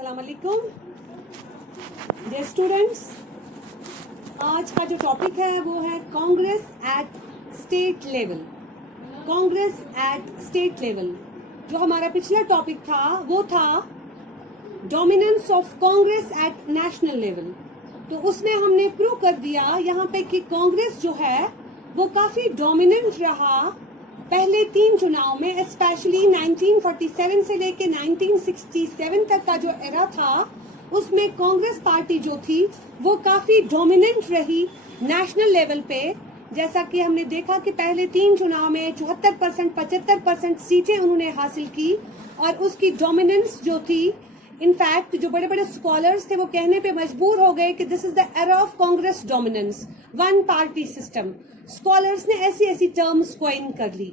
अस्सलाम वालेकुम dear students. आज का जो टॉपिक है वो है Congress at state level. Congress at state level. जो हमारा पिछला टॉपिक था वो था dominance of Congress at national level. तो उसमें हमने प्रूव कर दिया यहाँ पे कि कांग्रेस जो है वो काफी डोमिनेंट रहा पहले 3 चुनाव में, स्पेशली 1947 से लेके 1967 तक का जो एरा था उसमें कांग्रेस पार्टी जो थी वो काफी डोमिनेंट रही नेशनल लेवल पे। जैसा कि हमने देखा कि पहले 3 चुनाव में 74%, 75% सीटें उन्होंने हासिल की और उसकी डोमिनेंस जो थी, इनफैक्ट जो बड़े बड़े स्कॉलर्स थे वो कहने पे मजबूर हो गए कि this is the era of Congress dominance, one party system. Scholars ने ऐसी ऐसी टर्म्स कॉइन कर ली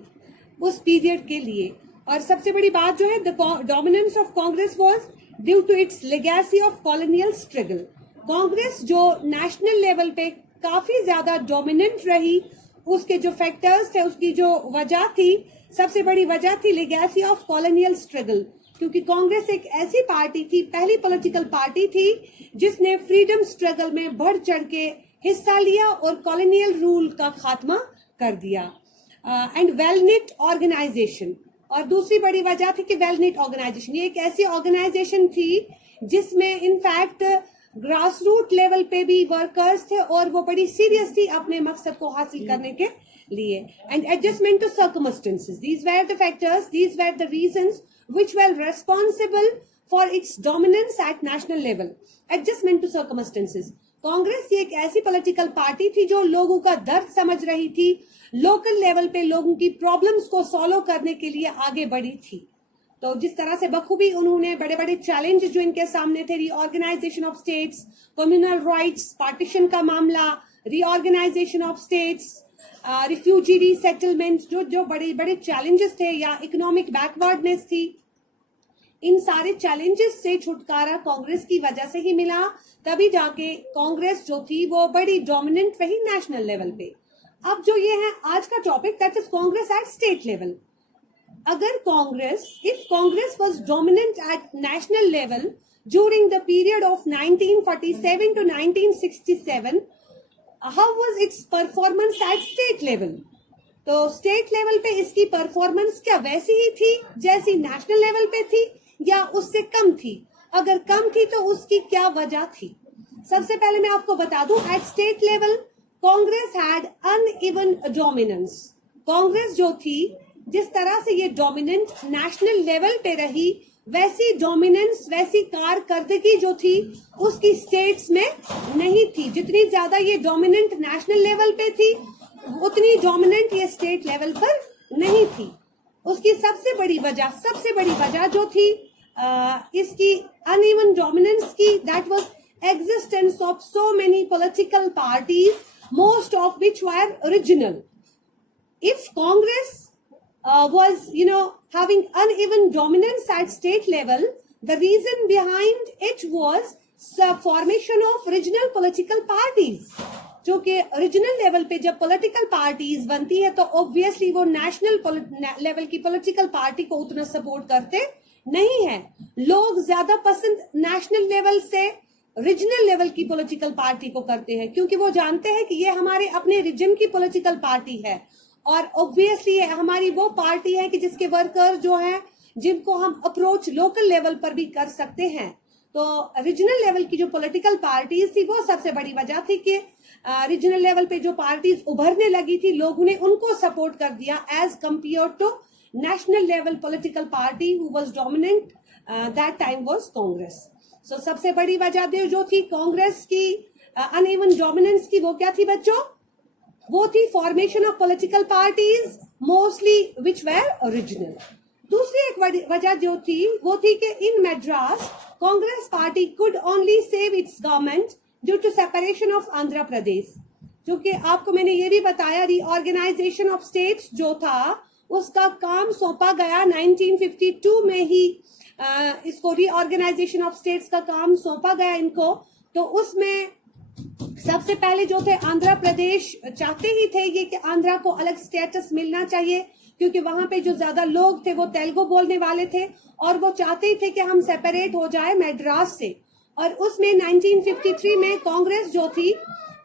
उस पीरियड के लिए। और सबसे बड़ी बात जो है, the dominance of Congress was due to its legacy of colonial struggle. Congress जो नेशनल लेवल पे काफी ज्यादा डोमिनेंट रही, उसके जो फैक्टर्स थे, उसकी जो वजह थी, सबसे बड़ी वजह थी लेगेसी ऑफ कॉलोनियल स्ट्रगल। क्योंकि कांग्रेस एक ऐसी पार्टी थी, पहली पॉलिटिकल पार्टी थी जिसने फ्रीडम स्ट्रगल में बढ़ चढ़ के हिस्सा लिया और कॉलोनियल रूल का खात्मा कर दिया। एंड वेल निट ऑर्गेनाइजेशन, और दूसरी बड़ी वजह थी कि वेल निट ऑर्गेनाइजेशन, ये एक ऐसी ऑर्गेनाइजेशन थी जिसमें इनफैक्ट ग्रास रूट लेवल पे भी वर्कर्स थे और वो बड़ी सीरियस थी अपने मकसद को हासिल करने के लिए। And adjustment to circumstances, these were the factors, these were the reasons which were responsible for its dominance at national level. Adjustment to circumstances. Congress ये एक ऐसी पॉलिटिकल पार्टी थी जो लोगों का दर्द समझ रही थी, लोकल लेवल पे लोगों की प्रॉब्लम्स को सॉल्व करने के लिए आगे बढ़ी थी। तो जिस तरह से बखूबी उन्होंने बड़े बड़े चैलेंज जो इनके सामने थे, reorganisation of states, communal riots, partition का मामला, reorganisation of states, refugee resettlement, जो बड़े बड़े चैलेंजेस थे, या इकोनॉमिक बैकवर्डनेस थी, इन सारे चैलेंजेस से छुटकारा कांग्रेस की वजह से ही मिला। तभी जाके कांग्रेस जो थी वो बड़ी डोमिनेंट रही नेशनल लेवल पे। अब जो ये है आज का topic, that is Congress at state level. अगर Congress, if Congress was dominant at national level during the period of 1947 to 1967, how was its performance at state level? तो स्टेट लेवल पे इसकी परफॉर्मेंस क्या वैसी ही थी जैसी नेशनल लेवल पे थी या उससे कम थी? अगर कम थी तो उसकी क्या वजह थी? सबसे पहले मैं आपको बता दूं, at state level Congress had uneven dominance. Congress जो थी, जिस तरह से ये डोमिनेंट नेशनल लेवल पे रही, वैसी डोमिनेंस, वैसी कारकर्दगी जो थी उसकी स्टेट्स में नहीं थी। जितनी ज्यादा ये डोमिनेंट नेशनल लेवल पे थी उतनी डोमिनेंट ये स्टेट लेवल पर नहीं थी। उसकी सबसे बड़ी वजह जो थी इसकी अनइवन डोमिनेंस की, that was existence of so many political parties, most of which were regional. If Congress was having uneven dominance at state level, the reason behind it was the formation of regional political parties. जो कि regional level पे जब political parties बनती है तो obviously वो national level की political party को उतना सपोर्ट करते नहीं है। लोग ज्यादा पसंद नेशनल लेवल से रीजनल लेवल की पॉलिटिकल पार्टी को करते हैं, क्योंकि वो जानते हैं कि ये हमारे अपने रीजन की पॉलिटिकल पार्टी है और ऑब्वियसली हमारी वो पार्टी है कि जिसके वर्कर्स जो हैं, जिनको हम अप्रोच लोकल लेवल पर भी कर सकते हैं। तो रीजनल लेवल की जो पॉलिटिकल पार्टीज थी वो सबसे बड़ी वजह थी कि रीजनल लेवल पे जो पार्टीज उभरने लगी थी, लोगों ने उनको सपोर्ट कर दिया as compare to national level political party who was dominant that time was Congress. So सबसे बड़ी वजह जो थी कांग्रेस की अनइवन डोमिनेंस की, वो क्या थी बच्चों? वो थी formation of political parties, mostly which were regional. दूसरी एक वजह जो थी वो थी कि in Madras Congress party could only save its government due to separation of Andhra Pradesh. क्योंकि आपको मैंने ये भी बताया, रीऑर्गेनाइजेशन ऑफ स्टेट्स जो था उसका काम सौंपा गया 1952 में ही, इसको रीऑर्गेनाइजेशन ऑफ स्टेट्स का काम सौंपा गया इनको। तो उसमें सबसे पहले जो थे आंध्र प्रदेश चाहते ही थे ये कि आंध्रा को अलग स्टेटस मिलना चाहिए, क्योंकि वहां पे जो ज्यादा लोग थे वो तेलुगु बोलने वाले थे और वो चाहते थे कि हम सेपरेट हो जाए मद्रास से। और उसमें 1953 में कांग्रेस जो थी,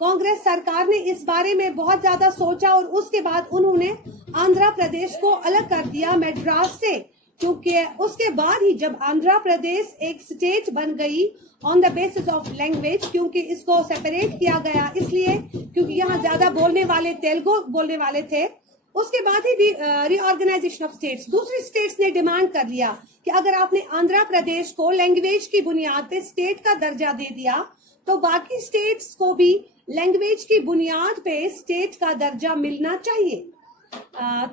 कांग्रेस सरकार ने इस बारे में बहुत ज्यादा सोचा और उसके बाद उन्होंने आंध्र प्रदेश को अलग कर दिया मद्रास से। क्योंकि उसके बाद ही जब आंध्र प्रदेश एक स्टेट बन गई on the basis of language, क्योंकि इसको सेपरेट किया गया इसलिए क्योंकि यहाँ ज्यादा बोलने वाले तेलुगु बोलने वाले थे। उसके बाद ही रीऑर्गेनाइजेशन ऑफ स्टेट्स, दूसरी स्टेट्स ने डिमांड कर लिया कि अगर आपने आंध्र प्रदेश को लैंग्वेज की बुनियाद पे स्टेट का दर्जा दे दिया तो बाकी स्टेट्स को भी लैंग्वेज की बुनियाद पे स्टेट का दर्जा मिलना चाहिए।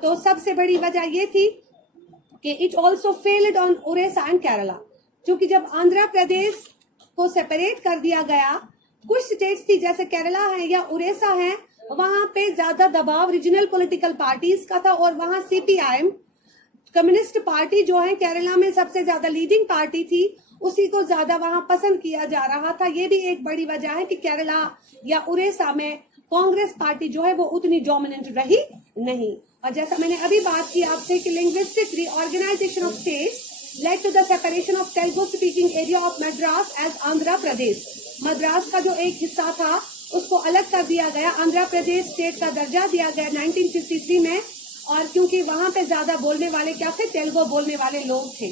तो सबसे बड़ी वजह ये थी कि it also failed on Orissa and Kerala, क्योंकि जब आंध्र प्रदेश को सेपरेट कर दिया गया, कुछ स्टेट्स थी जैसे केरला है या उड़ीसा है, वहां पे ज्यादा दबाव रीजनल पॉलिटिकल पार्टीज का था और वहां सीपीआईएम कम्युनिस्ट पार्टी जो है केरला में सबसे ज्यादा लीडिंग पार्टी थी, उसी को ज्यादा वहां पसंद किया जा रहा था। ये भी एक बड़ी वजह है कि केरला या उड़ीसा में कांग्रेस पार्टी जो है वो उतनी डोमिनेंट रही नहीं। और जैसा मैंने अभी बात की आपसे कि linguistic reorganisation of states led to the separation of Telugu speaking area of Madras as Andhra Pradesh। Madras का जो एक हिस्सा था उसको अलग कर दिया गया, आंध्र प्रदेश स्टेट का दर्जा दिया गया 1953 में। और क्योंकि वहां पे ज्यादा बोलने वाले क्या थे, तेलुगु बोलने वाले लोग थे।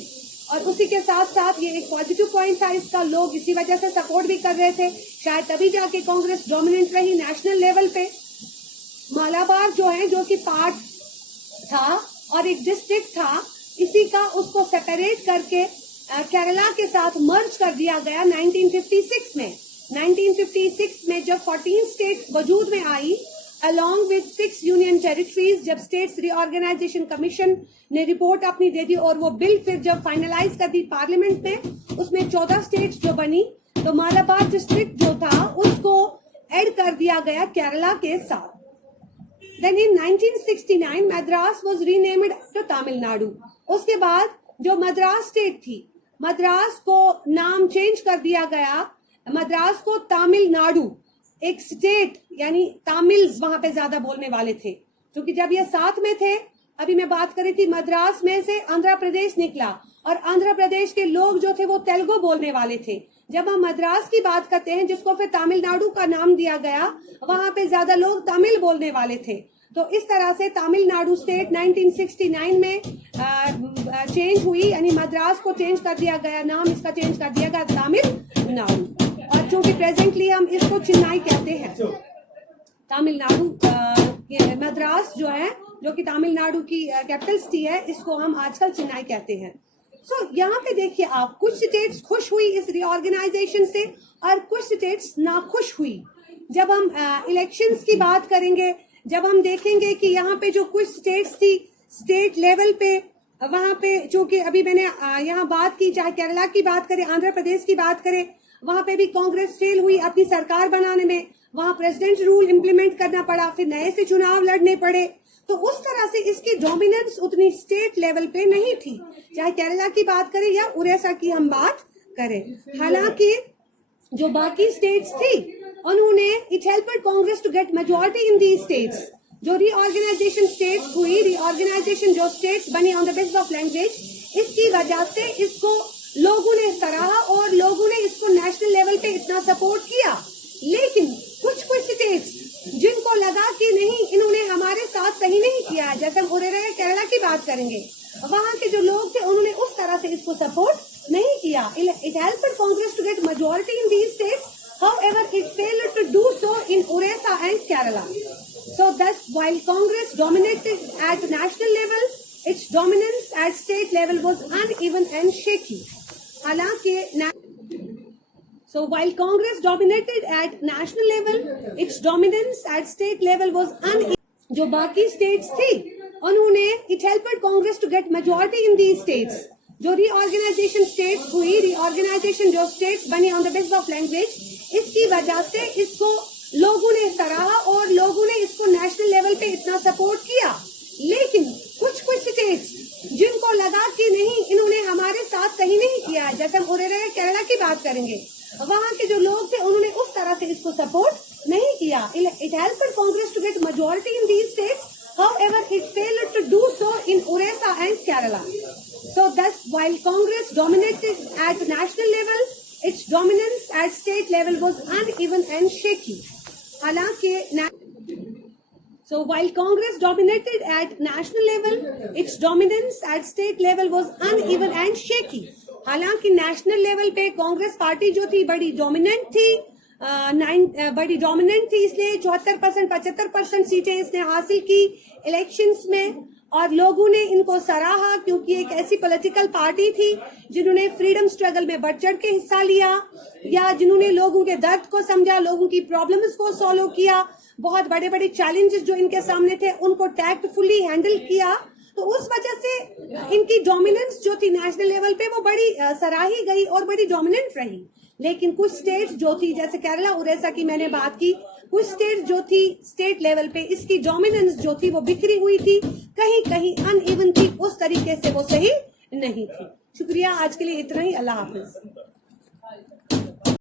और उसी के साथ साथ ये एक पॉजिटिव पॉइंट था इसका, लोग इसी वजह से सपोर्ट भी कर रहे थे, शायद तभी जाके कांग्रेस डोमिनेंट रही नेशनल लेवल पे। मालाबार जो है जो कि पार्ट था और एक डिस्ट्रिक्ट था, इसी का उसको सेपरेट करके केरला के साथ मर्ज कर दिया गया 1956 में। 1956 में जब 14 स्टेट्स वजूद में आई अलॉन्ग विद 6 यूनियन टेरिटरीज, जब स्टेट्स रीऑर्गेनाइजेशन कमीशन ने रिपोर्ट अपनी दे दी और वो बिल फिर जब फाइनलाइज कर दी पार्लियामेंट में, उसमें 14 स्टेट्स जो बनी, तो मालाबार डिस्ट्रिक्ट जो था उसको ऐड कर दिया गया केरला के साथ। Then in 1969 Madras was renamed to Tamil Nadu। उसके बाद जो मद्रास स्टेट थी, मद्रास को नाम चेंज कर दिया गया, मद्रास को तमिलनाडु, एक स्टेट यानी तमिल्स वहां पे ज्यादा बोलने वाले थे, क्योंकि जब ये साथ में थे, अभी मैं बात करी थी मद्रास में से आंध्र प्रदेश निकला और आंध्र प्रदेश के लोग जो थे वो तेलुगु बोलने वाले थे। जब हम मद्रास की बात करते हैं जिसको फिर तमिलनाडु का नाम दिया गया, वहां पे ज्यादा लोग तमिल बोलने वाले थे। तो इस तरह से तमिलनाडु स्टेट 1969 में चेंज हुई, यानी मद्रास को चेंज कर दिया गया नाम, इसका चेंज कर दिया गया तमिलनाडु। और चूंकि प्रेजेंटली हम इसको चेन्नई कहते हैं, तमिलनाडु मद्रास जो है जो कि तमिलनाडु की कैपिटल सिटी है, इसको हम आजकल चेन्नई कहते हैं। यहाँ पे देखिए आप, कुछ स्टेट्स खुश हुई इस रीऑर्गेनाइजेशन से और कुछ स्टेट्स नाखुश हुई। जब हम इलेक्शंस की बात करेंगे, जब हम देखेंगे कि यहाँ पे जो कुछ स्टेट्स थी स्टेट लेवल पे, वहां पे चूंकि अभी मैंने यहाँ बात की, चाहे केरला की बात करें, आंध्र प्रदेश की बात करें, वहां पे भी कांग्रेस फेल हुई अपनी सरकार बनाने में, वहां प्रेसिडेंट रूल इम्प्लीमेंट करना पड़ा, फिर नए से चुनाव लड़ने पड़े। तो उस तरह से इसकी डोमिनेंस उतनी स्टेट लेवल पे नहीं थी, चाहे केरला की बात करें या उड़ीसा की हम बात करें। हालांकि जो बाकी स्टेट्स थी उन्होंने it helped Congress to get majority in the states. जो रीऑर्गेनाइजेशन स्टेट्स हुई, रीऑर्गेनाइजेशन जो स्टेट्स बनी on the basis of language, इसकी वजह से इसको लोगों ने सराहा और लोगों ने इसको नेशनल लेवल पे इतना सपोर्ट किया। लेकिन कुछ स्टेट्स जिनको लगा कि नहीं, इन्होंने हमारे साथ सही नहीं किया है, जैसे हम उड़ीसा केरला की बात करेंगे, वहां के जो लोग थे उन्होंने उस तरह से इसको सपोर्ट नहीं किया। It helped Congress to get majority in these states, however it failed to do so in Orissa and Kerala. So thus while Congress dominated at national level, its dominance at state level was uneven and shaky. So while Congress dominated at national level, its dominance at state level was uneven. जो बाकी states थी उन्होंने it helped Congress to get majority in these states। जो reorganisation states हुई, reorganisation जो states बनी on the basis of language, इसकी वजह से इसको लोगों ने सराहा और लोगों ने इसको नेशनल लेवल पे इतना सपोर्ट किया। लेकिन कुछ स्टेट्स जिनको लगा कि नहीं, इन्होंने हमारे साथ सही नहीं किया है, जैसे हम उड़ीसा केरला की बात करेंगे, वहां के जो लोग थे उन्होंने उस तरह से इसको सपोर्ट नहीं किया। It helped Congress to get majority in these states, However, it failed to do so in Orissa and Kerala. So thus, while Congress dominated at national level, its dominance at state level was uneven and shaky. So while Congress dominated at national level, its dominance at state level was uneven and shaky. हालांकि national level पे Congress party जो थी बड़ी dominant थी, इसलिए 74% 75% सीटें इसने हासिल की इलेक्शंस में, और लोगों ने इनको सराहा क्योंकि एक ऐसी पॉलिटिकल पार्टी थी जिन्होंने फ्रीडम स्ट्रगल में बढ़ चढ़ के हिस्सा लिया, या जिन्होंने लोगों के दर्द को समझा, लोगों की प्रॉब्लम्स को सॉल्व किया, बहुत बड़े बड़े चैलेंजेस जो इनके सामने थे उनको टैक्टफुली हैंडल किया। तो उस वजह से इनकी डोमिनेंस जो थी नेशनल लेवल पे वो बड़ी सराही गई और बड़ी डोमिनेंट रही। लेकिन कुछ स्टेट्स जो थी, जैसे केरला उड़ीसा की मैंने बात की, कुछ स्टेट जो थी स्टेट लेवल पे इसकी डोमिनेंस जो थी वो बिखरी हुई थी, कहीं कहीं अनइवन थी, उस तरीके से वो सही नहीं थी। शुक्रिया, आज के लिए इतना ही। अल्लाह हाफिज।